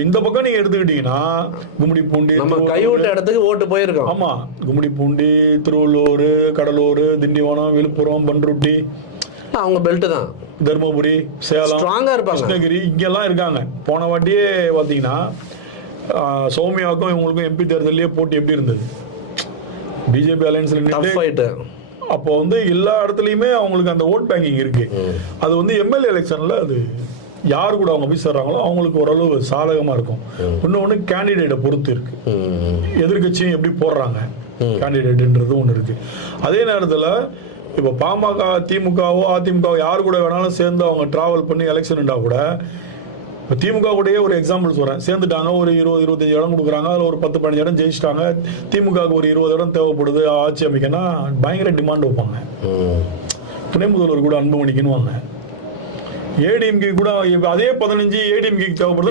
இந்த பக்கம் நீங்க எடுத்துக்கிட்டீங்கன்னா கும்மிடிப்பூண்டி நம்ம கைவிட்ட இடத்துக்கு ஓட்டு போயிருக்கோம். ஆமா, கும்மிடிப்பூண்டி, திருவள்ளூர், கடலூர், திண்டிவனம், விழுப்புரம், பண்ருட்டி, அவங்க பெல்ட் தான். தருமபுரி, சேலம், கிருஷ்ணகிரி இங்கெல்லாம் இருக்காங்க. போன வாட்டியே பாத்தீங்கன்னா சௌமியாவுக்கும் இவங்களுக்கும் எம்பி தேர்தலையே போட்டி எப்படி இருந்தது? பிஜேபி அலையன்ஸ்ல அப்போ வந்து எல்லா இடத்துலயுமே அவங்களுக்கு அந்த ஓட் பேங்கிங் இருக்கு. அது வந்து எம்எல்ஏ எலெக்ஷன்ல அது யாரு கூட அவங்க போய் சேர்றாங்களோ அவங்களுக்கு ஓரளவு சாதகமா இருக்கும். இன்னொன்னு கேண்டிடேட்டை பொறுத்து இருக்கு, எதிர்கட்சியும் எப்படி போடுறாங்க கேண்டிடேட்ன்றது ஒண்ணு இருக்கு. அதே நேரத்துல இப்ப பாமக, திமுகவோ அதிமுகவோ யாரு கூட வேணாலும் சேர்ந்து அவங்க டிராவல் பண்ணி எலெக்ஷன்டா கூட, இப்போ திமுக கூடயே ஒரு எக்ஸாம்பிள் சொல்றேன், சேர்ந்துட்டாங்க, ஒரு 20-25 இடம் கொடுக்குறாங்க, அதில் ஒரு 10-15 இடம் ஜெயிச்சிட்டாங்க. திமுகவுக்கு ஒரு 20 இடம் தேவைப்படுது ஆட்சி அமைக்கன்னா பயங்கர டிமாண்ட் வைப்பாங்க. துணை முதல்வர் கூட அன்புமணிக்குன்னு வாங்க, ஏடிஎம்கே கூட அதே 15 ஏடிஎம்கே தேவைப்படுது.